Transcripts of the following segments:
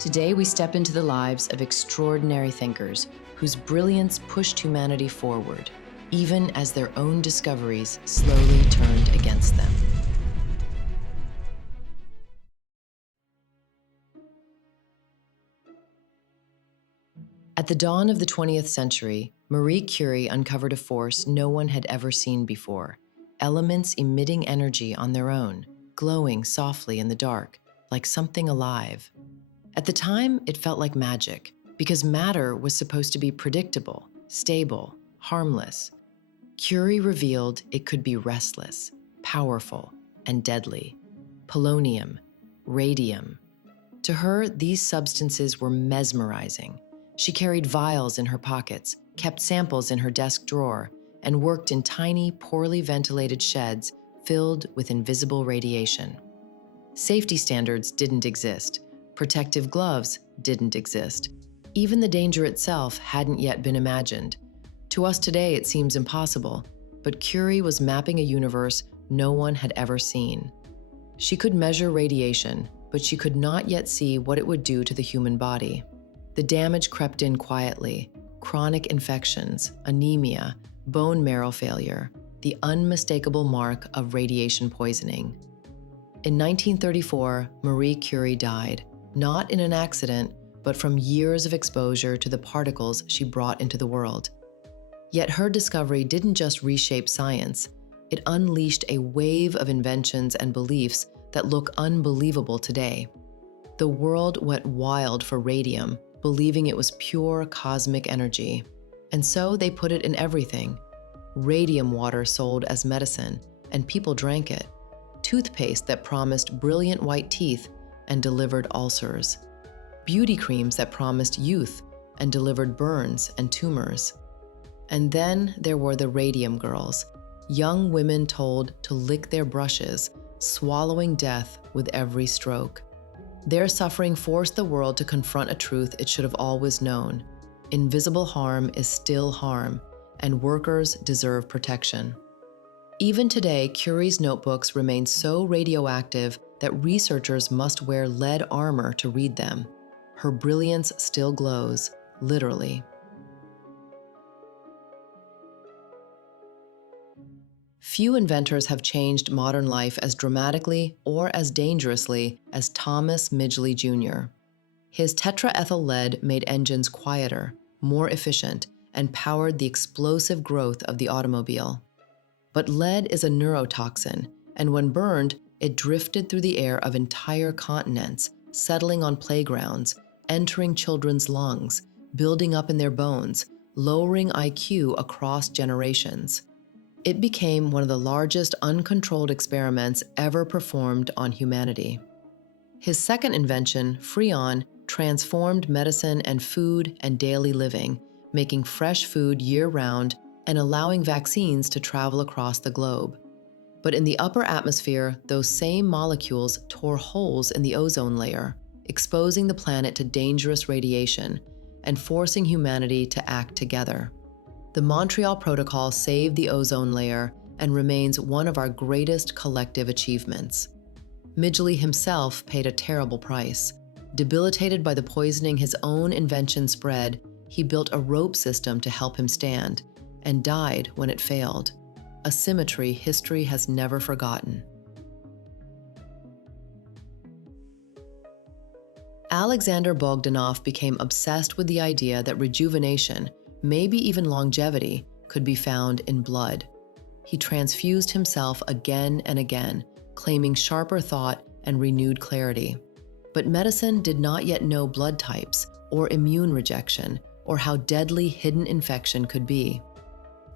Today, we step into the lives of extraordinary thinkers whose brilliance pushed humanity forward, even as their own discoveries slowly turned against them. At the dawn of the 20th century, Marie Curie uncovered a force no one had ever seen before: elements emitting energy on their own, glowing softly in the dark, like something alive. At the time, it felt like magic, because matter was supposed to be predictable, stable, harmless. Curie revealed it could be restless, powerful, and deadly. Polonium, radium. To her, these substances were mesmerizing. She carried vials in her pockets, kept samples in her desk drawer, and worked in tiny, poorly ventilated sheds filled with invisible radiation. Safety standards didn't exist. Protective gloves didn't exist. Even the danger itself hadn't yet been imagined. To us today, it seems impossible, but Curie was mapping a universe no one had ever seen. She could measure radiation, but she could not yet see what it would do to the human body. The damage crept in quietly: chronic infections, anemia, bone marrow failure, the unmistakable mark of radiation poisoning. In 1934, Marie Curie died, not in an accident, but from years of exposure to the particles she brought into the world. Yet her discovery didn't just reshape science, it unleashed a wave of inventions and beliefs that look unbelievable today. The world went wild for radium, believing it was pure cosmic energy. And so they put it in everything. Radium water sold as medicine, and people drank it. Toothpaste that promised brilliant white teeth and delivered ulcers. Beauty creams that promised youth and delivered burns and tumors. And then there were the radium girls, young women told to lick their brushes, swallowing death with every stroke. Their suffering forced the world to confront a truth it should have always known: invisible harm is still harm, and workers deserve protection. Even today, Curie's notebooks remain so radioactive that researchers must wear lead armor to read them. Her brilliance still glows, literally. Few inventors have changed modern life as dramatically or as dangerously as Thomas Midgley Jr. His tetraethyl lead made engines quieter, more efficient, and powered the explosive growth of the automobile. But lead is a neurotoxin, and when burned, it drifted through the air of entire continents, settling on playgrounds, entering children's lungs, building up in their bones, lowering IQ across generations. It became one of the largest uncontrolled experiments ever performed on humanity. His second invention, Freon, transformed medicine and food and daily living, making fresh food year-round and allowing vaccines to travel across the globe. But in the upper atmosphere, those same molecules tore holes in the ozone layer, exposing the planet to dangerous radiation and forcing humanity to act together. The Montreal Protocol saved the ozone layer and remains one of our greatest collective achievements. Midgley himself paid a terrible price. Debilitated by the poisoning his own invention spread, he built a rope system to help him stand, and died when it failed. A symmetry history has never forgotten. Alexander Bogdanov became obsessed with the idea that rejuvenation, maybe even longevity, could be found in blood. He transfused himself again and again, claiming sharper thought and renewed clarity. But medicine did not yet know blood types, or immune rejection, or how deadly hidden infection could be.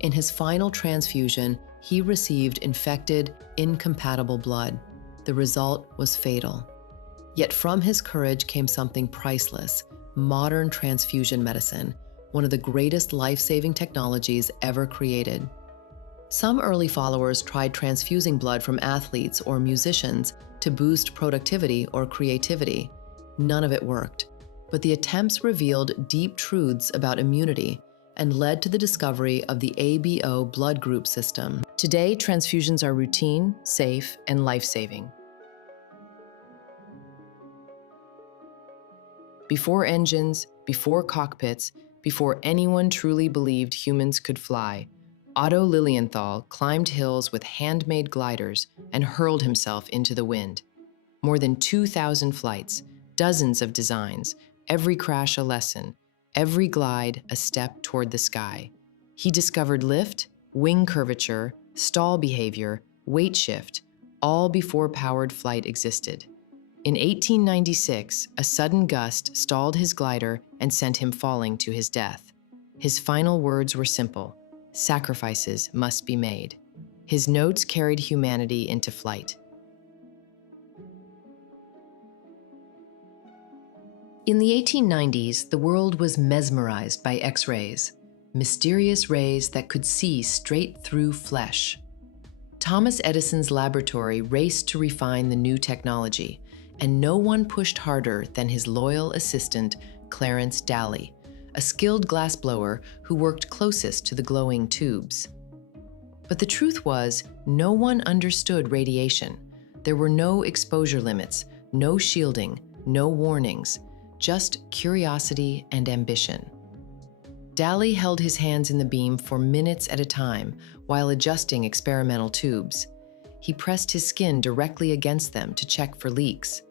In his final transfusion, he received infected, incompatible blood. The result was fatal. Yet from his courage came something priceless: modern transfusion medicine, one of the greatest life-saving technologies ever created. Some early followers tried transfusing blood from athletes or musicians to boost productivity or creativity. None of it worked, but the attempts revealed deep truths about immunity and led to the discovery of the ABO blood group system. Today, transfusions are routine, safe, and life-saving. Before engines, before cockpits, before anyone truly believed humans could fly, Otto Lilienthal climbed hills with handmade gliders and hurled himself into the wind. More than 2,000 flights, dozens of designs, every crash a lesson, every glide a step toward the sky. He discovered lift, wing curvature, stall behavior, weight shift, all before powered flight existed. In 1896, a sudden gust stalled his glider and sent him falling to his death. His final words were simple: sacrifices must be made. His notes carried humanity into flight. In the 1890s, the world was mesmerized by X-rays, mysterious rays that could see straight through flesh. Thomas Edison's laboratory raced to refine the new technology, and no one pushed harder than his loyal assistant, Clarence Daly, a skilled glassblower who worked closest to the glowing tubes. But the truth was, no one understood radiation. There were no exposure limits, no shielding, no warnings, just curiosity and ambition. Daly held his hands in the beam for minutes at a time while adjusting experimental tubes. He pressed his skin directly against them to check for leaks.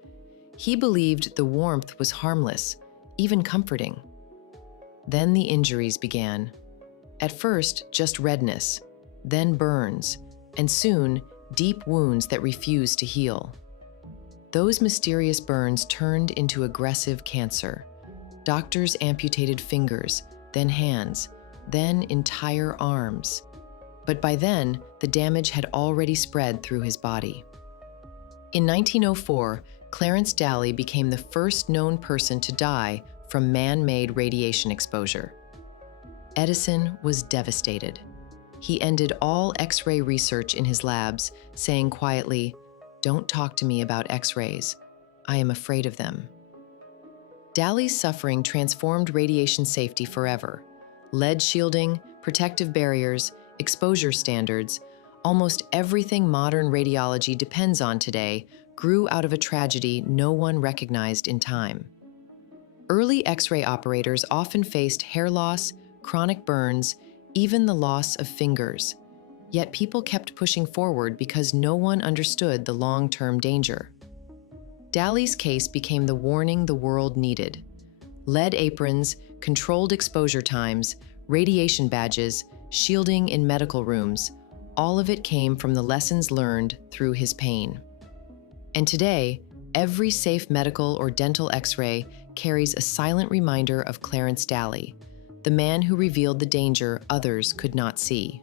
He believed the warmth was harmless, even comforting. Then the injuries began. At first, just redness, then burns, and soon, deep wounds that refused to heal. Those mysterious burns turned into aggressive cancer. Doctors amputated fingers, then hands, then entire arms. But by then, the damage had already spread through his body. In 1904, Clarence Daly became the first known person to die from man-made radiation exposure. Edison was devastated. He ended all X-ray research in his labs, saying quietly, "Don't talk to me about X-rays. I am afraid of them." Daly's suffering transformed radiation safety forever. Lead shielding, protective barriers, exposure standards, almost everything modern radiology depends on today grew out of a tragedy no one recognized in time. Early X-ray operators often faced hair loss, chronic burns, even the loss of fingers. Yet people kept pushing forward because no one understood the long-term danger. Daly's case became the warning the world needed. Lead aprons, controlled exposure times, radiation badges, shielding in medical rooms, all of it came from the lessons learned through his pain. And today, every safe medical or dental X-ray carries a silent reminder of Clarence Daly, the man who revealed the danger others could not see.